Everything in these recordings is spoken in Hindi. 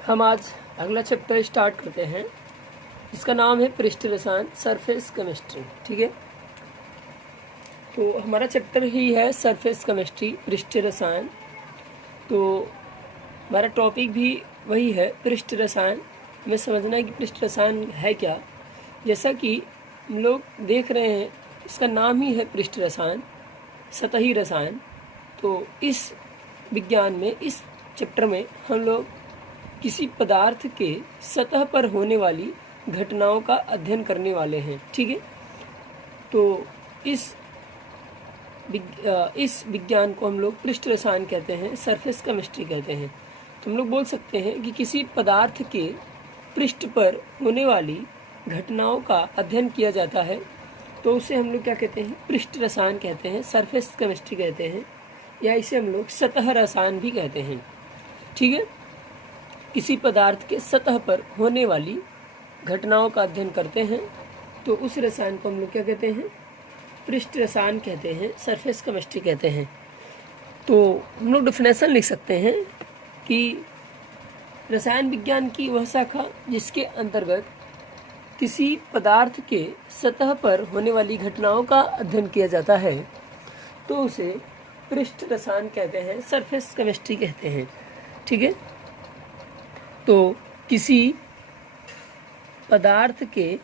हम आज अगला चैप्टर स्टार्ट करते हैं जिसका नाम है पृष्ठ रसायन, सरफेस केमिस्ट्री। ठीक है, तो हमारा चैप्टर ही है सरफेस केमिस्ट्री, पृष्ठ रसायन। तो हमारा टॉपिक भी वही है, पृष्ठ रसायन। हमें समझना है कि पृष्ठ रसायन है क्या। जैसा कि हम लोग देख रहे हैं, इसका नाम ही है पृष्ठ रसायन, सतही रसायन। तो इस विज्ञान में, इस चैप्टर में हम लोग किसी पदार्थ के सतह पर होने वाली घटनाओं का अध्ययन करने वाले हैं। ठीक है, तो इस विज्ञान को हम लोग पृष्ठ रसायन कहते हैं, सरफेस केमिस्ट्री कहते हैं। तो हम लोग बोल सकते हैं कि किसी पदार्थ के पृष्ठ पर होने वाली घटनाओं का अध्ययन किया जाता है, तो उसे हम लोग क्या कहते हैं, पृष्ठ रसायन कहते हैं, सरफेस केमिस्ट्री कहते हैं, या इसे हम लोग सतह रसायन भी कहते हैं। ठीक है, किसी पदार्थ के सतह पर होने वाली घटनाओं का अध्ययन करते हैं, तो उस रसायन को हम लोग क्या कहते हैं, पृष्ठ रसायन कहते हैं, सरफेस केमिस्ट्री कहते हैं। तो हम लोग डेफिनेशन लिख सकते हैं कि रसायन विज्ञान की वह शाखा जिसके अंतर्गत किसी पदार्थ के सतह पर होने वाली घटनाओं का अध्ययन किया जाता है, तो उसे पृष्ठ रसायन कहते हैं, सरफेस केमिस्ट्री कहते हैं। ठीक है, तो किसी पदार्थ के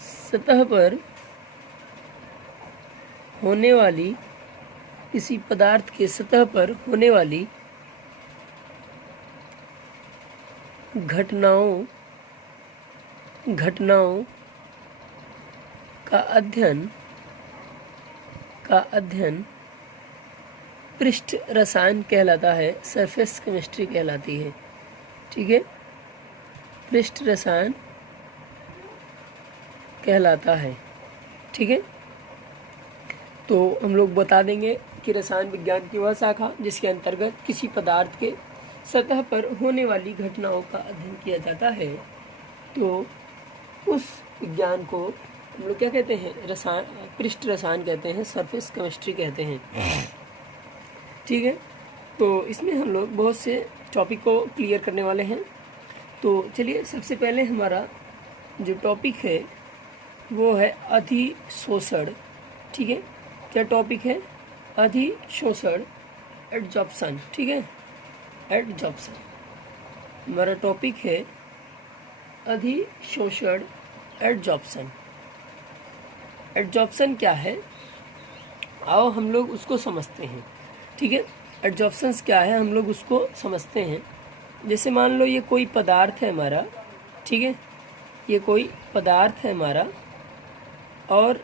सतह पर होने वाली, किसी पदार्थ के सतह पर होने वाली घटनाओं का अध्ययन पृष्ठ रसायन कहलाता है, सरफेस केमिस्ट्री कहलाती है। ठीक है, पृष्ठ रसायन कहलाता है। ठीक है, तो हम लोग बता देंगे कि रसायन विज्ञान की वह शाखा जिसके अंतर्गत किसी पदार्थ के सतह पर होने वाली घटनाओं का अध्ययन किया जाता है, तो उस विज्ञान को हम लोग क्या कहते हैं, रसायन, पृष्ठ रसायन कहते हैं, सरफेस केमिस्ट्री कहते हैं। ठीक है, तो इसमें हम लोग बहुत से टॉपिक को क्लियर करने वाले हैं। तो चलिए, सबसे पहले हमारा जो टॉपिक है वो है अधिशोषण। ठीक है, क्या टॉपिक है, अधिशोषण, एडजॉर्प्शन। ठीक है, एडजॉर्प्शन हमारा टॉपिक है, अधिशोषण, एडजॉर्प्शन। एडजॉर्प्शन क्या है, आओ हम लोग उसको समझते हैं। ठीक है, एडजॉर्प्शंस क्या है, हम लोग उसको समझते हैं। जैसे मान लो ये कोई पदार्थ है हमारा, ठीक है, ये कोई पदार्थ है हमारा, और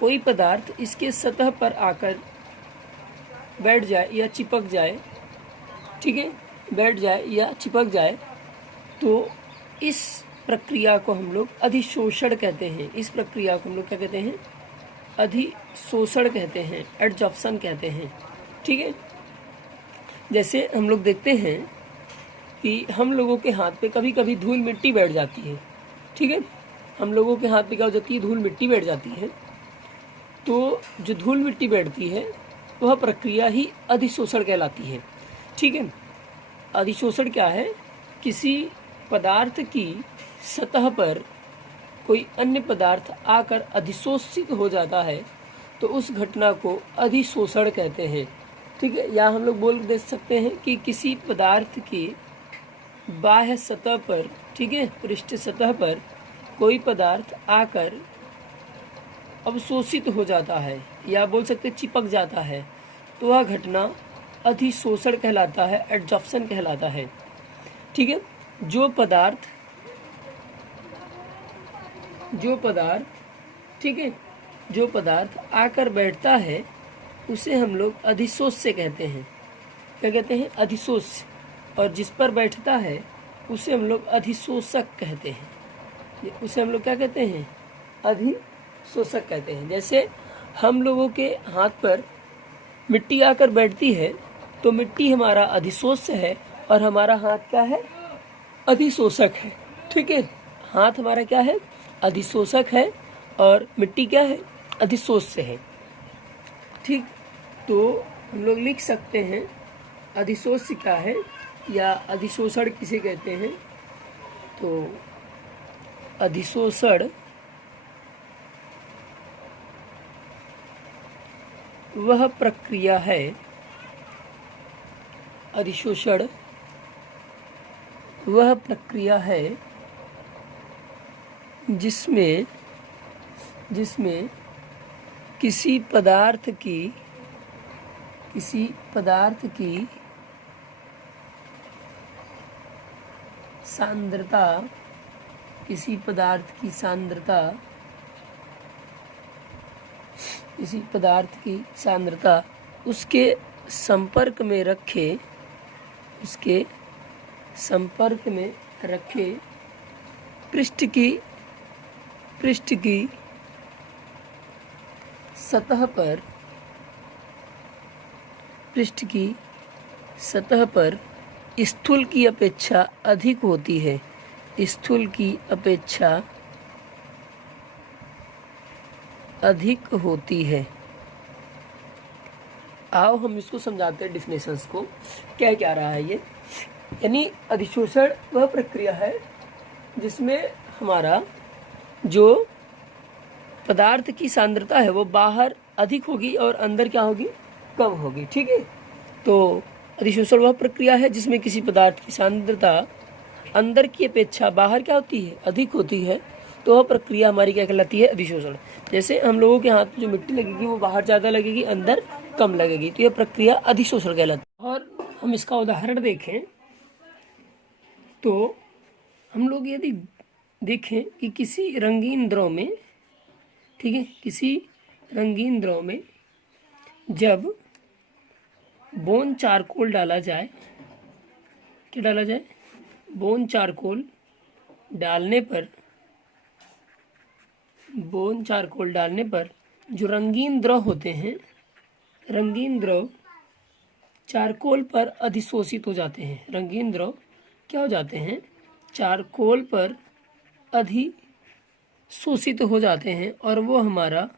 कोई पदार्थ इसके सतह पर आकर बैठ जाए या चिपक जाए। ठीक है, बैठ जाए या चिपक जाए, तो इस प्रक्रिया को हम लोग अधिशोषण कहते हैं। इस प्रक्रिया को हम लोग क्या कहते हैं, अधिशोषण कहते हैं, एडजॉर्प्शन कहते हैं। ठीक है, जैसे हम लोग देखते हैं कि हम लोगों के हाथ पे कभी कभी धूल मिट्टी बैठ जाती है। ठीक है, हम लोगों के हाथ पे क्या हो जाती है, धूल मिट्टी बैठ जाती है। तो जो धूल मिट्टी बैठती है वह प्रक्रिया ही अधिशोषण कहलाती है। ठीक है, अधिशोषण क्या है, किसी पदार्थ की सतह पर कोई अन्य पदार्थ आकर अधिशोषित हो जाता है, तो उस घटना को अधिशोषण कहते हैं। ठीक है, या हम लोग बोल दे सकते हैं कि किसी पदार्थ की बाह्य सतह पर, ठीक है, पृष्ठ सतह पर कोई पदार्थ आकर अवशोषित हो जाता है, या बोल सकते चिपक जाता है, तो वह घटना अधिशोषण कहलाता है, एडजॉर्प्शन कहलाता है। ठीक है, जो पदार्थ ठीक है, जो पदार्थ आकर बैठता है उसे हम लोग अधिशोष्य कहते हैं। क्या कहते हैं, अधिशोष्य। और जिस पर बैठता है उसे हम लोग अधिशोषक कहते हैं। उसे हम लोग क्या कहते हैं, अधिशोषक कहते हैं। जैसे हम लोगों के हाथ पर मिट्टी आकर बैठती है, तो मिट्टी हमारा अधिशोष्य है और हमारा हाथ क्या है, अधिशोषक है। ठीक है, हाथ हमारा क्या है, अधिशोषक है, और मिट्टी क्या है, अधिशोष्य है। ठीक, तो हम लोग लिख सकते हैं अधिशोष्य क्या है या अधिशोषण किसे कहते हैं? तो अधिशोषण वह प्रक्रिया है, अधिशोषण वह प्रक्रिया है जिसमें किसी पदार्थ की सांद्रता उसके संपर्क में रखे पृष्ठ की सतह पर स्थूल की अपेक्षा अधिक होती है। स्थूल की अपेक्षा अधिक होती है। आओ हम इसको समझाते हैं डिफिनेशंस को, क्या क्या रहा है ये। यानी अधिशोषण वह प्रक्रिया है जिसमें हमारा जो पदार्थ की सांद्रता है वो बाहर अधिक होगी और अंदर क्या होगी, कम होगी। ठीक है, तो अधिशोषण वह प्रक्रिया है जिसमें किसी पदार्थ की सांद्रता अंदर की अपेक्षा बाहर क्या होती है, अधिक होती है। तो वह प्रक्रिया हमारी क्या कहलाती है, अधिशोषण। जैसे हम लोगों के हाथ में जो मिट्टी लगेगी वो बाहर ज़्यादा लगेगी, अंदर कम लगेगी, तो यह प्रक्रिया अधिशोषण कहलाती है। और हम इसका उदाहरण देखें तो हम लोग यदि देखें कि किसी रंगीन द्रव में, ठीक है, किसी रंगीन द्रव में जब बोन चारकोल डाला जाए, क्या डाला जाए, बोन चारकोल डालने पर जो रंगीन द्रव होते हैं, रंगीन द्रव चारकोल पर अधिशोषित हो जाते हैं। रंगीन द्रव क्या हो जाते हैं, चारकोल पर अधिशोषित हो जाते हैं और वो हमारा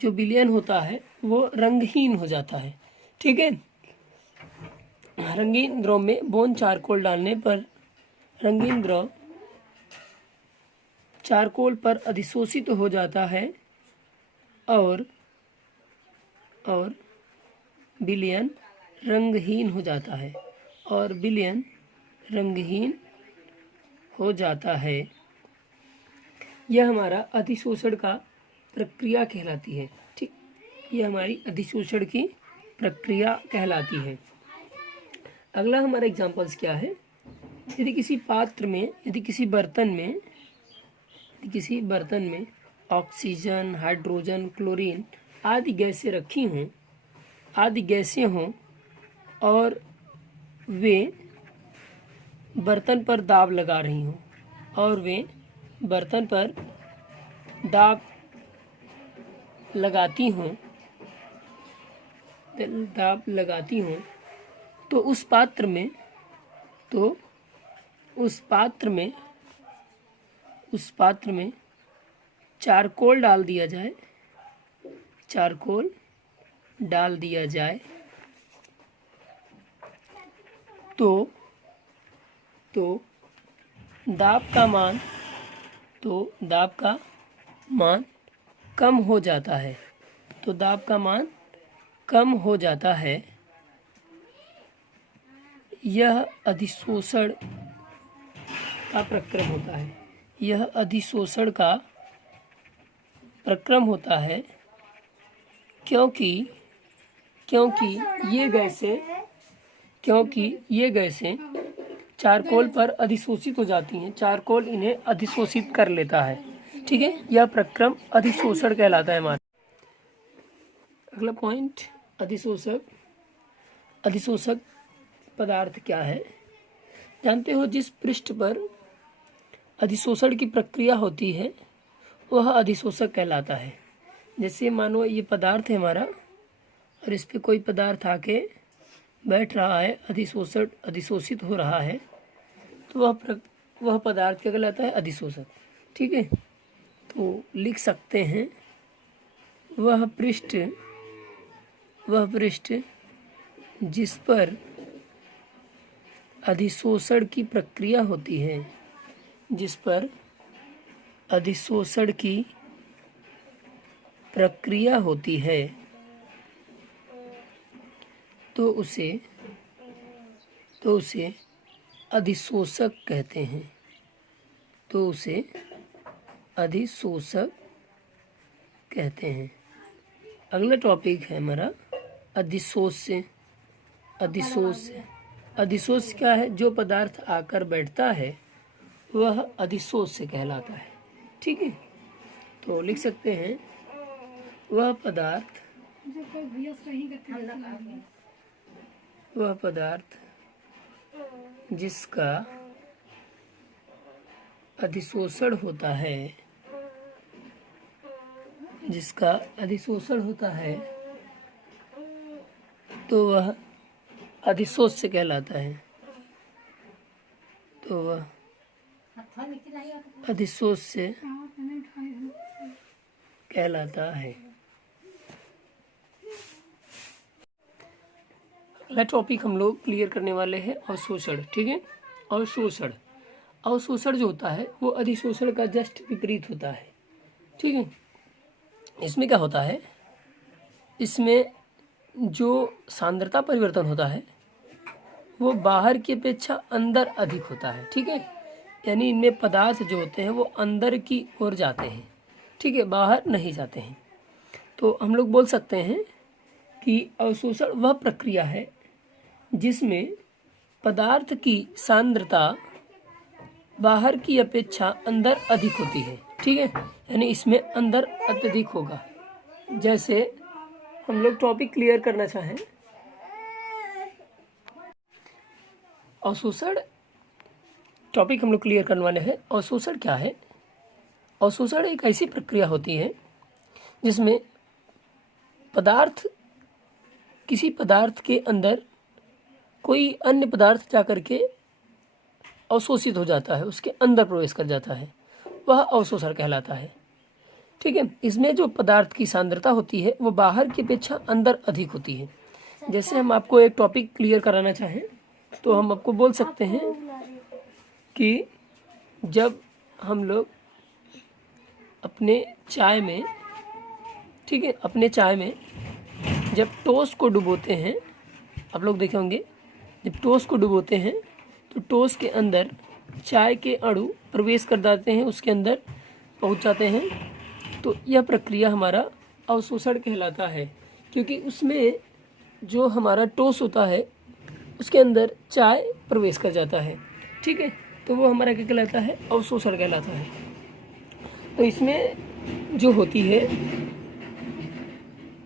जो विलयन होता है वो रंगहीन हो जाता है। ठीक है, रंगीन द्रव में बोन चारकोल डालने पर रंगीन द्रव चारकोल पर अधिशोषित हो जाता है और विलयन रंगहीन हो जाता है, और विलयन रंगहीन हो जाता है। यह हमारा अधिशोषण का प्रक्रिया कहलाती है। ठीक, यह हमारी अधिशोषण की प्रक्रिया कहलाती है। अगला हमारा एग्जाम्पल्स क्या है, यदि किसी पात्र में, यदि किसी बर्तन में ऑक्सीजन, हाइड्रोजन, क्लोरीन आदि गैसें हों और वे बर्तन पर दाब लगा रही हों, लगाती हों, तो उस पात्र में चारकोल डाल दिया जाए तो दाब का मान कम हो जाता है। यह अधिशोषण का प्रक्रम होता है। क्योंकि ये गैसें चारकोल पर अधिशोषित हो जाती हैं, चारकोल इन्हें अधिशोषित कर लेता है। ठीक है, यह प्रक्रम अधिशोषण कहलाता है हमारा। अगला पॉइंट, अधिशोषक पदार्थ क्या है। जानते हो, जिस पृष्ठ पर अधिशोषण की प्रक्रिया होती है वह अधिशोषक कहलाता है। जैसे मानो ये पदार्थ है हमारा और इस पे कोई पदार्थ आके बैठ रहा है, अधिशोषित हो रहा है, तो वह पदार्थ क्या कहलाता है, अधिशोषक। ठीक है, तो लिख सकते हैं वह पृष्ठ जिस पर अधिशोषण की प्रक्रिया होती है, जिस पर अधिशोषण की प्रक्रिया होती है, तो उसे अधिशोषक कहते हैं। तो उसे अधिशोषक कहते हैं। अगला टॉपिक है हमारा अधिशोष। अधिशोष क्या है? जो पदार्थ आकर बैठता है वह अधिशोष से कहलाता है। ठीक है, तो लिख सकते हैं वह पदार्थ जिसका अधिशोषण होता है, तो वह अधिशोष से कहलाता है। तो वह अधिशोष से कहलाता है। अगला टॉपिक हम लोग क्लियर करने वाले हैं अवशोषण। ठीक है, अवशोषण जो होता है वो अधिशोषण का जस्ट विपरीत होता है। ठीक है, इसमें क्या होता है? इसमें जो सांद्रता परिवर्तन होता है वो बाहर की अपेक्षा अंदर अधिक होता है। ठीक है, यानी इनमें पदार्थ जो होते हैं वो अंदर की ओर जाते हैं। ठीक है, बाहर नहीं जाते हैं। तो हम लोग बोल सकते हैं कि अवशोषण वह प्रक्रिया है जिसमें पदार्थ की सांद्रता बाहर की अपेक्षा अंदर अधिक होती है। ठीक है, यानी इसमें अंदर अत्यधिक होगा। जैसे हम लोग टॉपिक क्लियर करना चाहें, अवशोषण टॉपिक हम लोग क्लियर करने वाले हैं। अवशोषण क्या है? अवशोषण एक ऐसी प्रक्रिया होती है जिसमें किसी पदार्थ के अंदर कोई अन्य पदार्थ जाकर के अवशोषित हो जाता है, उसके अंदर प्रवेश कर जाता है, वह अवशोषण कहलाता है। ठीक है, इसमें जो पदार्थ की सांद्रता होती है वो बाहर की अपेक्षा अंदर अधिक होती है। जैसे हम आपको एक टॉपिक क्लियर कराना चाहें तो हम आपको बोल सकते हैं कि जब हम लोग अपने चाय में, ठीक है, अपने चाय में जब टोस्ट को डुबोते हैं, आप लोग देखे होंगे, जब टोस्ट को डुबोते हैं तो टोस्ट के अंदर चाय के अणु प्रवेश कर जाते हैं, उसके अंदर पहुंच जाते हैं। तो यह प्रक्रिया हमारा अवशोषण कहलाता है, क्योंकि उसमें जो हमारा टोस्ट होता है उसके अंदर चाय प्रवेश कर जाता है। ठीक है, तो वो हमारा क्या कहलाता है? अवशोषण कहलाता है। तो इसमें जो होती है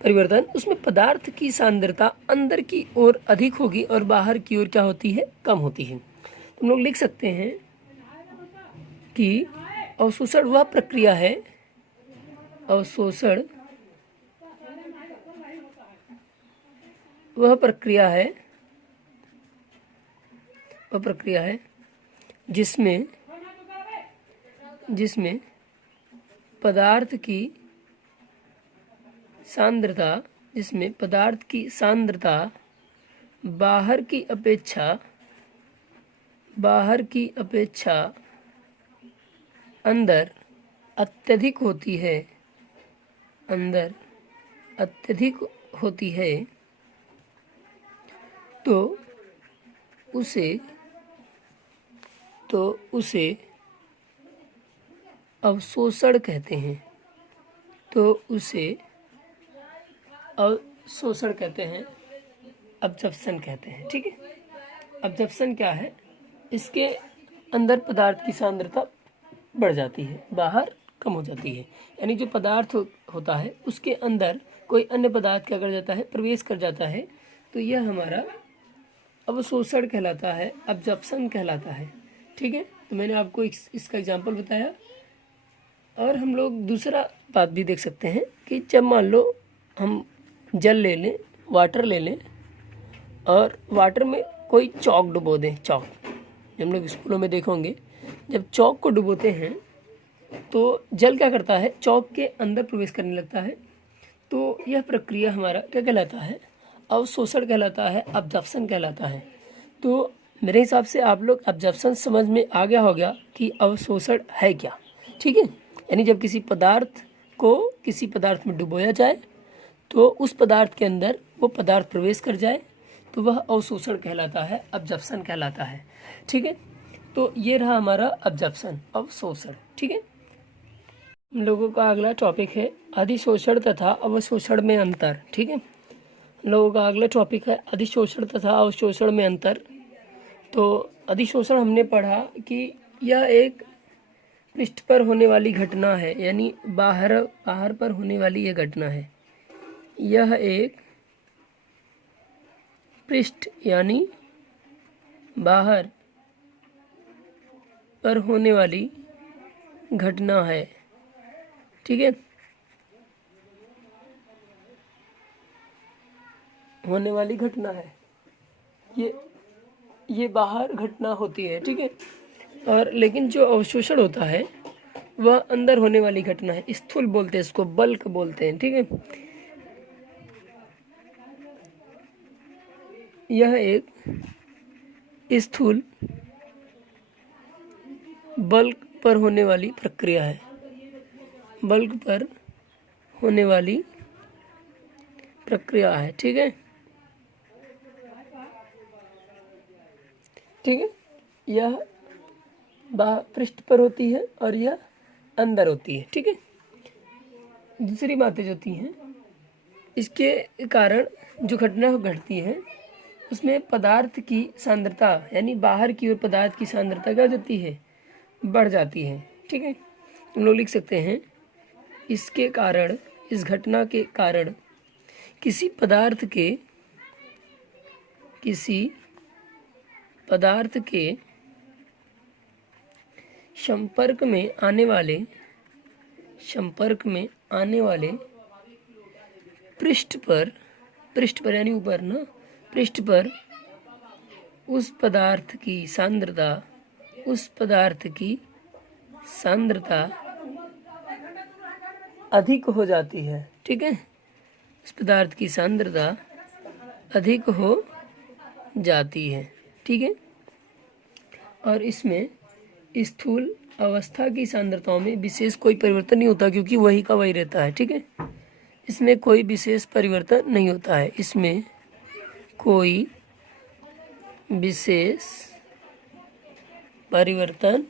परिवर्तन, उसमें पदार्थ की सांद्रता अंदर की ओर अधिक होगी और बाहर की ओर क्या होती है? कम होती है। तो हम लोग लिख सकते हैं कि अवशोषण वह प्रक्रिया है, अवशोषण वह प्रक्रिया है जिसमें पदार्थ की सांद्रता बाहर की अपेक्षा अंदर अत्यधिक होती है, तो उसे अवशोषण कहते हैं। अब्जॉर्प्शन कहते हैं। ठीक है, अब्जॉर्प्शन क्या है? इसके अंदर पदार्थ की सांद्रता बढ़ जाती है, बाहर कम हो जाती है। यानी जो पदार्थ होता है उसके अंदर कोई अन्य पदार्थ क्या कर जाता है? प्रवेश कर जाता है। तो यह हमारा अवशोषण कहलाता है, अब्जॉर्प्शन कहलाता है। ठीक है, तो मैंने आपको इसका एग्जाम्पल बताया। और हम लोग दूसरा बात भी देख सकते हैं कि जब मान लो हम जल ले लें, वाटर ले लें, और वाटर में कोई चॉक डुबो दें। चॉक, जब हम लोग स्कूलों में देखेंगे, जब चॉक को डुबोते हैं तो जल क्या करता है? चॉक के अंदर प्रवेश करने लगता है। तो यह प्रक्रिया हमारा क्या कहलाता है? अवशोषण कहलाता है, अब्जॉर्प्शन कहलाता है। तो मेरे हिसाब से आप लोग ऑब्जर्वेशन समझ में आ गया होगा कि अवशोषण है क्या। ठीक है, यानी जब किसी पदार्थ को किसी पदार्थ में डुबोया जाए तो उस पदार्थ के अंदर वो पदार्थ प्रवेश कर जाए तो वह अवशोषण कहलाता है, अब्जॉर्प्शन कहलाता है। ठीक है, तो ये रहा हमारा अब्जॉर्प्शन, अवशोषण। ठीक है, हम लोगों का अगला टॉपिक है अधिशोषण तथा अवशोषण में अंतर। ठीक है, हम लोगों का अगला टॉपिक है अधिशोषण तथा अवशोषण में अंतर। तो अधिशोषण हमने पढ़ा कि यह एक पृष्ठ पर होने वाली घटना है, यानी बाहर पर होने वाली यह घटना है। यह एक पृष्ठ यानी बाहर पर होने वाली घटना है। ठीक है, होने वाली घटना है, ये बाहर घटना होती है। ठीक है, और लेकिन जो अवशोषण होता है वह अंदर होने वाली घटना है, स्थूल बोलते हैं इसको, बल्क बोलते हैं। ठीक है, यह एक स्थूल बल्क पर होने वाली प्रक्रिया है, बल्क पर होने वाली प्रक्रिया है। ठीक है, ठीक है, यह पृष्ठ पर होती है और यह अंदर होती है। ठीक है, दूसरी बातें जो होती हैं इसके कारण जो घटना घटती है उसमें पदार्थ की सांद्रता यानी बाहर की ओर पदार्थ की सांद्रता क्या होती है, बढ़ जाती है। ठीक है, हम लोग लिख सकते हैं इसके कारण, इस घटना के कारण किसी पदार्थ के संपर्क में आने वाले पृष्ठ पर यानी ऊपर ना, पृष्ठ पर उस पदार्थ की सांद्रता अधिक हो जाती है। ठीक है, उस पदार्थ की सांद्रता अधिक हो जाती है। ठीक है, और इसमें स्थूल अवस्था की सांद्रताओं में विशेष कोई परिवर्तन नहीं होता क्योंकि वही का वही रहता है। ठीक है, इसमें कोई विशेष परिवर्तन नहीं होता है, इसमें कोई विशेष परिवर्तन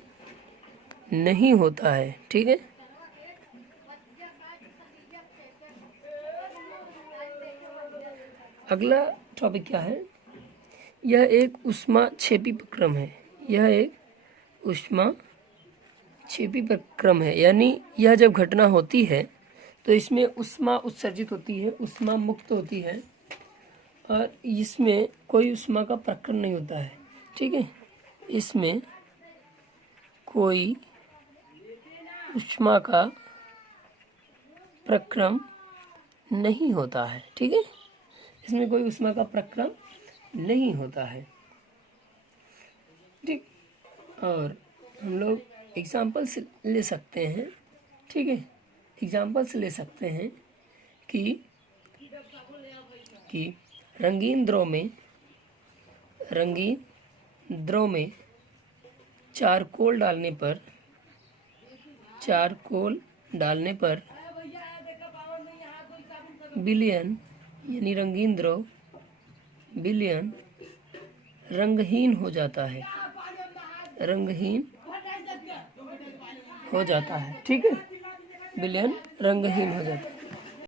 नहीं होता है। ठीक है, अगला टॉपिक क्या है, यह एक ऊष्माक्षेपी प्रक्रम है। यह एक ऊष्माक्षेपी प्रक्रम है, यानी यह जब घटना होती है तो इसमें ऊष्मा उत्सर्जित होती है, ऊष्मा मुक्त होती है और इसमें कोई ऊष्मा का प्रक्रम नहीं होता है। ठीक है, इसमें कोई ऊष्मा का प्रक्रम नहीं होता है। ठीक है, इसमें कोई ऊष्मा का प्रक्रम नहीं होता है। ठीक, और हम लोग एग्जाम्पल्स ले सकते हैं। ठीक है, एग्जाम्पल्स ले सकते हैं कि रंगीन द्रव में चारकोल डालने पर विलयन यानी रंगीन द्रव विलयन रंगहीन हो जाता है, ठीक है, विलयन रंगहीन हो जाता है।